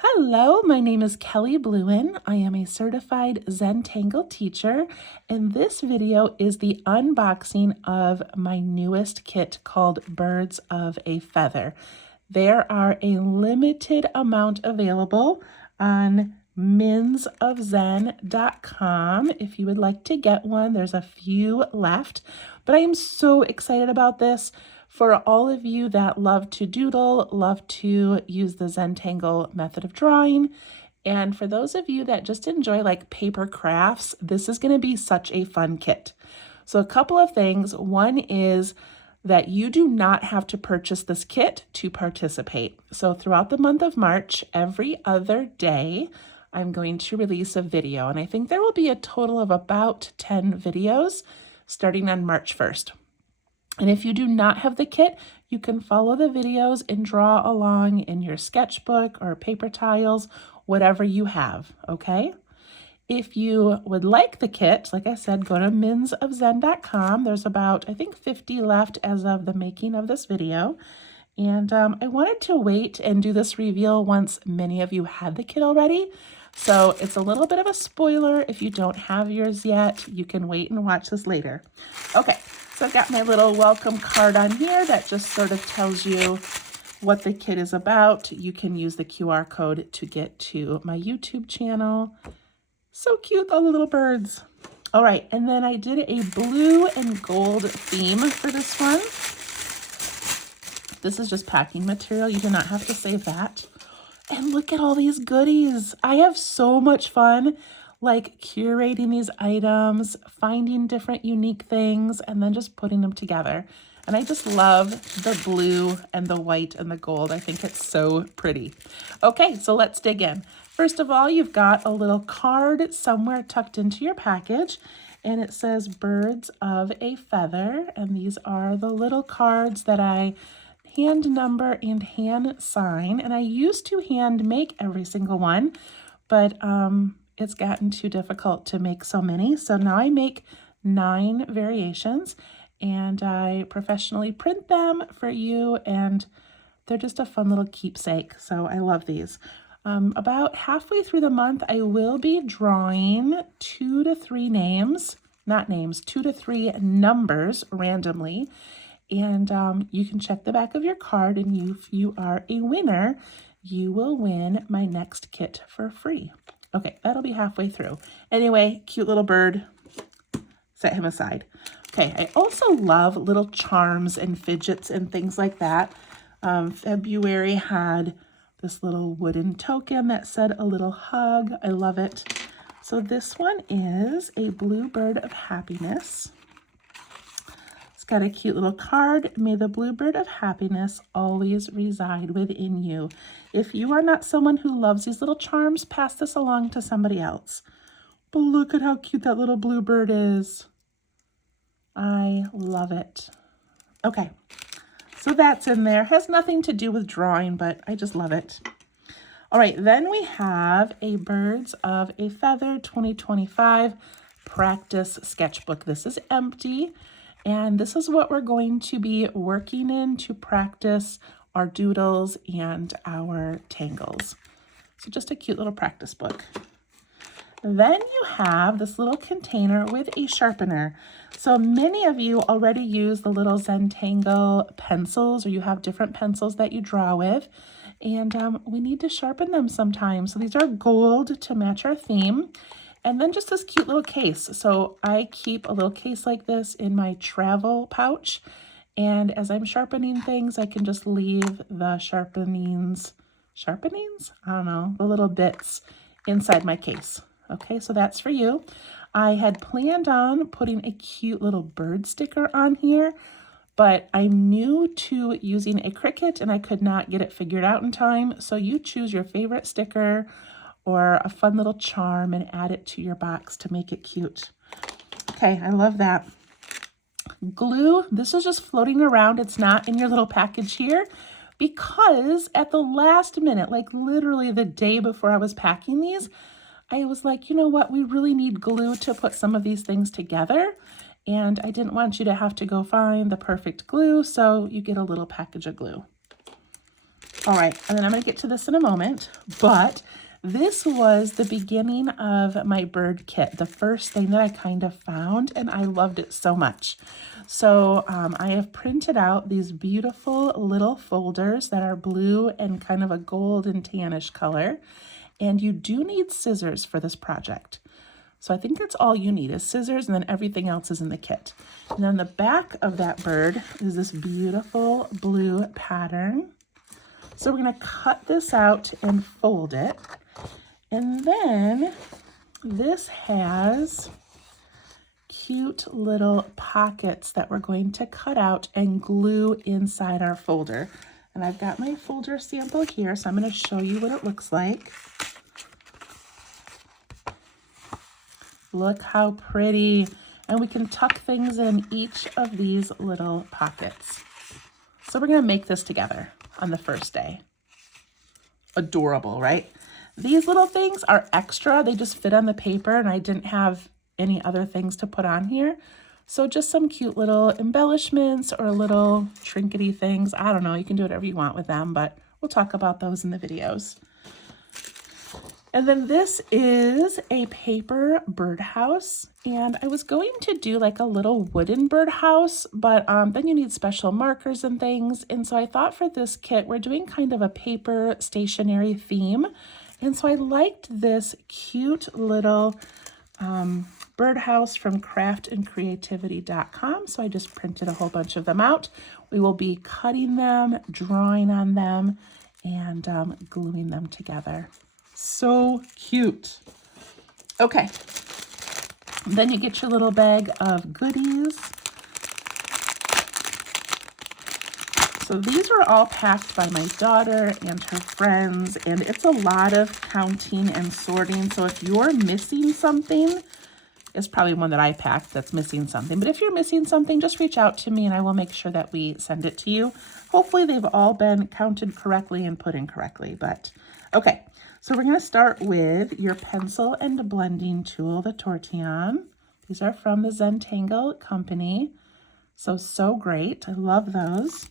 Hello, my name is Kelly Bluen. I am a certified Zentangle teacher, and this video is the unboxing of my newest kit called Birds of a Feather. There are a limited amount available on minsofzen.com. If you would like to get one, there's a few left, but I am so excited about this. For all of you that love to doodle, love to use the Zentangle method of drawing, and for those of you that just enjoy like paper crafts, this is going to be such a fun kit. So a couple of things. One is that you do not have to purchase this kit to participate. So throughout the month of March, every other day, I'm going to release a video, and I think there will be a total of about 10 videos starting on March 1st. And if you do not have the kit, you can follow the videos and draw along in your sketchbook or paper tiles, whatever you have, okay? If you would like the kit, like I said, go to minsofzen.com. There's about, I think, 50 left as of the making of this video. And I wanted to wait and do this reveal once many of you had the kit already. So it's a little bit of a spoiler. If you don't have yours yet, you can wait and watch this later. Okay. So I've got my little welcome card on here that just sort of tells you what the kit is about. You can use the QR code to get to my YouTube channel. So cute, all the little birds. All right, and then I did a blue and gold theme for this one. This is just packing material. You do not have to save that. And look at all these goodies. I have so much fun like curating these items, finding different unique things, and then just putting them together. And I just love the blue and the white and the gold. I think it's so pretty. Okay, so let's dig in. First of all, you've got a little card somewhere tucked into your package, and it says Birds of a Feather. And these are the little cards that I hand number and hand sign. And I used to hand make every single one, but it's gotten too difficult to make so many. So now I make 9 variations and I professionally print them for you, and they're just a fun little keepsake. So I love these. About halfway through the month, I will be drawing 2 to 3 names, not names, 2 to 3 numbers randomly. And you can check the back of your card, and if you are a winner, you will win my next kit for free. Okay, that'll be halfway through. Anyway, cute little bird. Set him aside. Okay, I also love little charms and fidgets and things like that. February had this little wooden token that said a little hug. I love it. So this one is a blue bird of happiness. Got a cute little card. May the bluebird of happiness always reside within you. If you are not someone who loves these little charms, pass this along to somebody else. But look at how cute that little bluebird is. I love it. Okay, so that's in there. Has nothing to do with drawing, but I just love it. All right, then we have a Birds of a Feather 2025 practice sketchbook. This is empty. And this is what we're going to be working in to practice our doodles and our tangles. So just a cute little practice book. Then you have this little container with a sharpener. So many of you already use the little Zentangle pencils, or you have different pencils that you draw with. And we need to sharpen them sometimes. So these are gold to match our theme. And then just this cute little case. So I keep a little case like this in my travel pouch. And as I'm sharpening things, I can just leave the sharpenings? I don't know, the little bits inside my case. Okay, so that's for you. I had planned on putting a cute little bird sticker on here, but I'm new to using a Cricut and I could not get it figured out in time. So you choose your favorite sticker or a fun little charm and add it to your box to make it cute. Okay, I love that. Glue, this is just floating around. It's not in your little package here because at the last minute, like literally the day before I was packing these, I was like, you know what? We really need glue to put some of these things together. And I didn't want you to have to go find the perfect glue, so you get a little package of glue. All right, and then I'm going to get to this in a moment, but this was the beginning of my bird kit, the first thing that I kind of found, and I loved it so much. So I have printed out these beautiful little folders that are blue and kind of a gold and tannish color, and you do need scissors for this project. So I think that's all you need is scissors, and then everything else is in the kit. And on the back of that bird is this beautiful blue pattern. So we're going to cut this out and fold it. And then this has cute little pockets that we're going to cut out and glue inside our folder. And I've got my folder sample here, so I'm going to show you what it looks like. Look how pretty. And we can tuck things in each of these little pockets. So we're going to make this together on the first day. Adorable, right? These little things are extra. They just fit on the paper, and I didn't have any other things to put on here. So just some cute little embellishments or little trinkety things. I don't know. You can do whatever you want with them, but we'll talk about those in the videos. And then this is a paper birdhouse, and I was going to do like a little wooden birdhouse, but then you need special markers and things. And so I thought for this kit, we're doing kind of a paper stationery theme. And so I liked this cute little birdhouse from craftandcreativity.com. So I just printed a whole bunch of them out. We will be cutting them, drawing on them, and gluing them together. So cute. Okay, then you get your little bag of goodies. So these were all packed by my daughter and her friends, and it's a lot of counting and sorting. So if you're missing something, it's probably one that I packed that's missing something. But if you're missing something, just reach out to me and I will make sure that we send it to you. Hopefully they've all been counted correctly and put in correctly, but okay. So we're going to start with your pencil and blending tool, the Tortillon. These are from the Zentangle company. So great. I love those.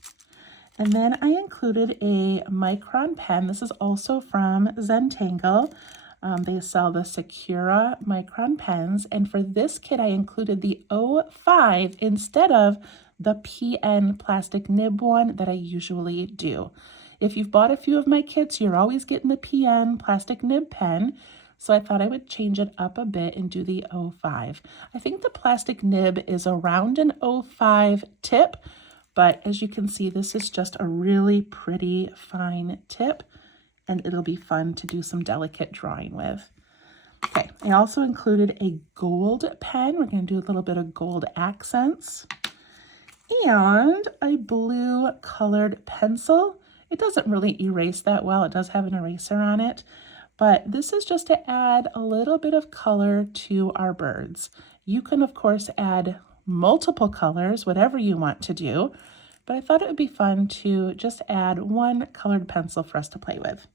And then I included a micron pen. This is also from Zentangle. They sell the Secura micron pens. And for this kit, I included the 05 instead of the PN plastic nib one that I usually do. If you've bought a few of my kits, you're always getting the PN plastic nib pen. So I thought I would change it up a bit and do the 05. I think the plastic nib is around an 05 tip, but as you can see, this is just a really pretty fine tip, and it'll be fun to do some delicate drawing with. Okay, I also included a gold pen. We're going to do a little bit of gold accents, and a blue colored pencil. It doesn't really erase that well. It does have an eraser on it, but this is just to add a little bit of color to our birds. You can, of course, add multiple colors, whatever you want to do, but I thought it would be fun to just add one colored pencil for us to play with.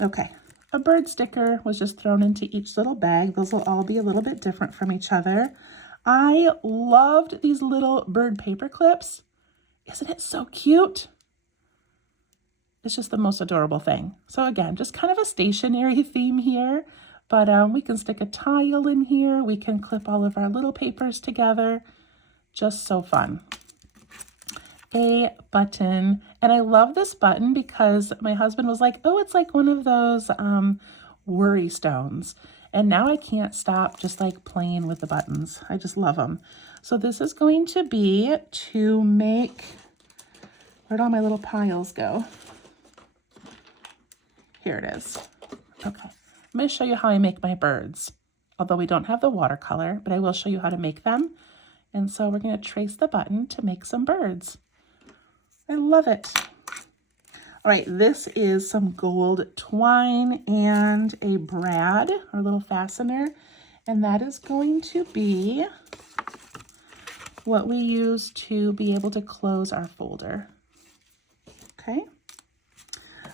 Okay, a bird sticker was just thrown into each little bag. Those will all be a little bit different from each other. I loved these little bird paper clips. Isn't it so cute? It's just the most adorable thing. So again, just kind of a stationary theme here, but we can stick a tile in here. We can clip all of our little papers together. Just so fun. A button. And I love this button because my husband was like, oh, it's like one of those worry stones. And now I can't stop just like playing with the buttons. I just love them. So this is going to be to make, where'd all my little piles go? Here it is. Okay, I'm going to show you how I make my birds. Although we don't have the watercolor, but I will show you how to make them. And so we're going to trace the button to make some birds. I love it. All right, this is some gold twine and a brad, our little fastener. And that is going to be what we use to be able to close our folder. Okay.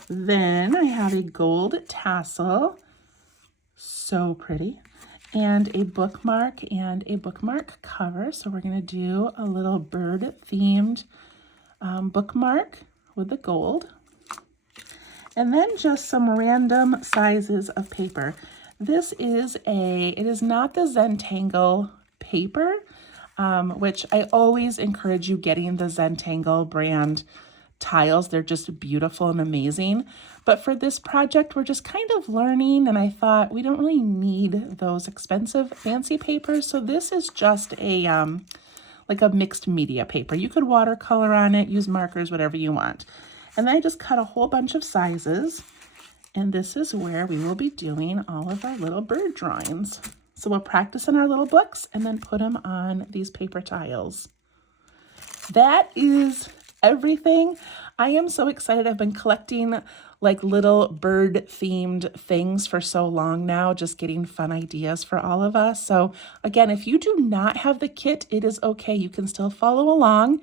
Then I have a gold tassel, so pretty, and a bookmark cover. So we're going to do a little bird themed bookmark with the gold. And then just some random sizes of paper. This is it is not the Zentangle paper, which I always encourage you getting the Zentangle brand tiles. They're just beautiful and amazing. But for this project, we're just kind of learning, and I thought we don't really need those expensive fancy papers. So this is just a like a mixed media paper. You could watercolor on it, use markers, whatever you want. And then I just cut a whole bunch of sizes. And this is where we will be doing all of our little bird drawings. So we'll practice in our little books and then put them on these paper tiles. That is everything. I am so excited. I've been collecting like little bird themed things for so long now, just getting fun ideas for all of us. So again, if you do not have the kit, it is okay. You can still follow along.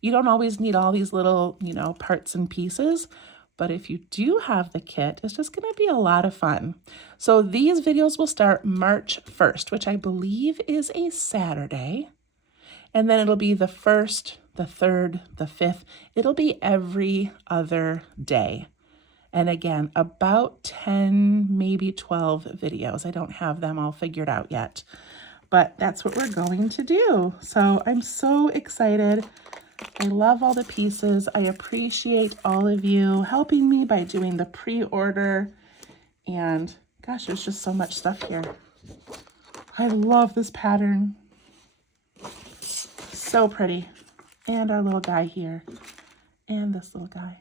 You don't always need all these little, parts and pieces. But if you do have the kit, it's just going to be a lot of fun. So these videos will start March 1st, which I believe is a Saturday. And then it'll be the 1st, the 3rd, the 5th. It'll be every other day. And again, about 10, maybe 12 videos. I don't have them all figured out yet. But that's what we're going to do. So I'm so excited. I love all the pieces. I appreciate all of you helping me by doing the pre-order. And gosh, there's just so much stuff here. I love this pattern. So pretty. And our little guy here. And this little guy.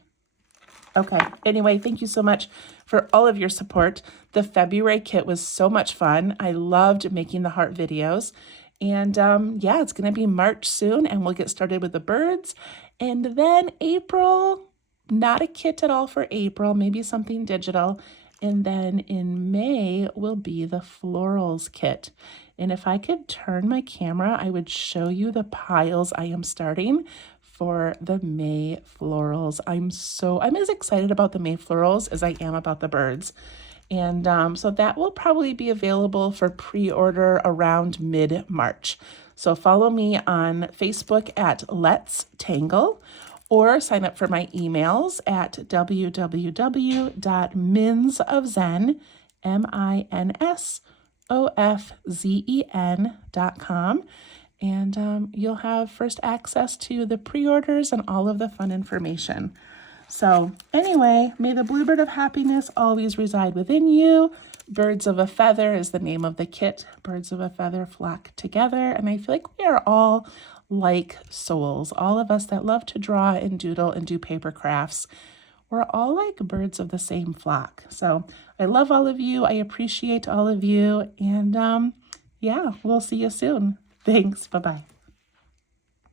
Okay, anyway, thank you so much for all of your support. The February kit was so much fun. I loved making the heart videos. And yeah, it's going to be March soon, and we'll get started with the birds. And then April, not a kit at all for April, maybe something digital. And then in May will be the florals kit. And if I could turn my camera, I would show you the piles I am starting for the May florals. I'm as excited about the May florals as I am about the birds. And so that will probably be available for pre-order around mid-March. So follow me on Facebook at Let's Tangle, or sign up for my emails at www.minsofzen, minsofzen.com. And you'll have first access to the pre-orders and all of the fun information. So anyway, may the bluebird of happiness always reside within you. Birds of a feather is the name of the kit. Birds of a feather flock together. And I feel like we are all like souls. All of us that love to draw and doodle and do paper crafts. We're all like birds of the same flock. So I love all of you. I appreciate all of you. And yeah, we'll see you soon. Thanks. Bye-bye.